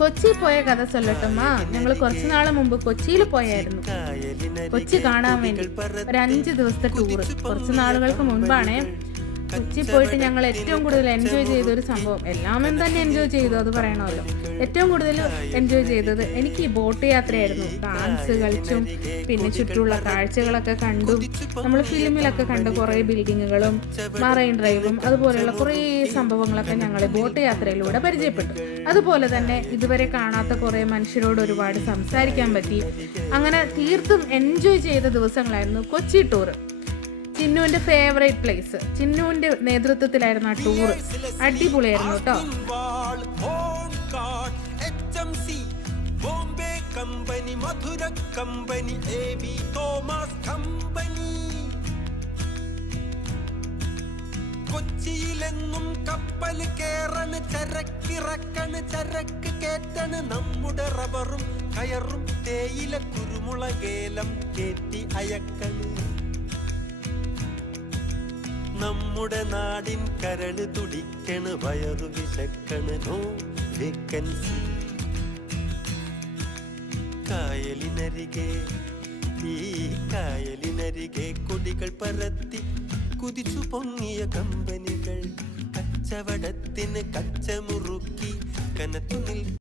കൊച്ചി പോയ കഥ ചൊല്ലട്ടുമ്മ. ഞങ്ങൾ കുറച്ചു നാള് മുമ്പ് കൊച്ചിയിൽ പോയായിരുന്നു. കൊച്ചി കാണാൻ വേണ്ടി ഒരു 5 ദിവസത്തെ ടൂറ്. കുറച്ച് നാളുകൾക്ക് മുൻപാണേ. കൊച്ചി പോയിട്ട് ഞങ്ങൾ ഏറ്റവും കൂടുതൽ എൻജോയ് ചെയ്ത ഒരു സംഭവം, എല്ലാവരും തന്നെ എൻജോയ് ചെയ്തു, അത് പറയണമല്ലോ. ഏറ്റവും കൂടുതൽ എൻജോയ് ചെയ്തത് എനിക്ക് ഈ ബോട്ട് യാത്രയായിരുന്നു. ഡാൻസ് കളിച്ചും പിന്നെ ചുറ്റുമുള്ള കാഴ്ചകളൊക്കെ കണ്ടും, നമ്മൾ ഫിലിമിലൊക്കെ കണ്ട് കുറേ ബിൽഡിങ്ങുകളും മറൈൻ ഡ്രൈവും അതുപോലെയുള്ള കുറേ സംഭവങ്ങളൊക്കെ ഞങ്ങൾ ബോട്ട് യാത്രയിലൂടെ പരിചയപ്പെട്ടു. അതുപോലെ തന്നെ ഇതുവരെ കാണാത്ത കുറേ മനുഷ്യരോട് ഒരുപാട് സംസാരിക്കാൻ പറ്റി. അങ്ങനെ തീർത്തും എൻജോയ് ചെയ്ത ദിവസങ്ങളായിരുന്നു കൊച്ചി ടൂർ. ചിന്നുവിന്റെ ഫേവറേറ്റ് പ്ലേസ്. ചിന്നുവിന്റെ നേതൃത്വത്തിലായിരുന്നു ആ ടൂർ. അടിപൊളിയായിരുന്നു കേട്ടോ. കൊച്ചിയിലെങ്ങും കപ്പൽ കേറണ്, ചരക്കിറക്കണ്, ചരക്ക് കേറ്റണ്, നമ്മുടെ റബ്ബറും കയറും തേയില കുരുമുളകേലം കേറ്റി അയക്കണ്. നമ്മുടെ നാടിൻ കരള് തുടിക്കണ്, വയറു വിശക്കണ്, നോ വേക്കൻസി. കായലിനരികെ ഈ കായലിനരികെ കൊടികൾ പറത്തി കുതിച്ചു പൊങ്ങിയ കമ്പനികൾ, കച്ചവടത്തിന് കച്ചമുറുക്കി കനത്തു നിൽക്കും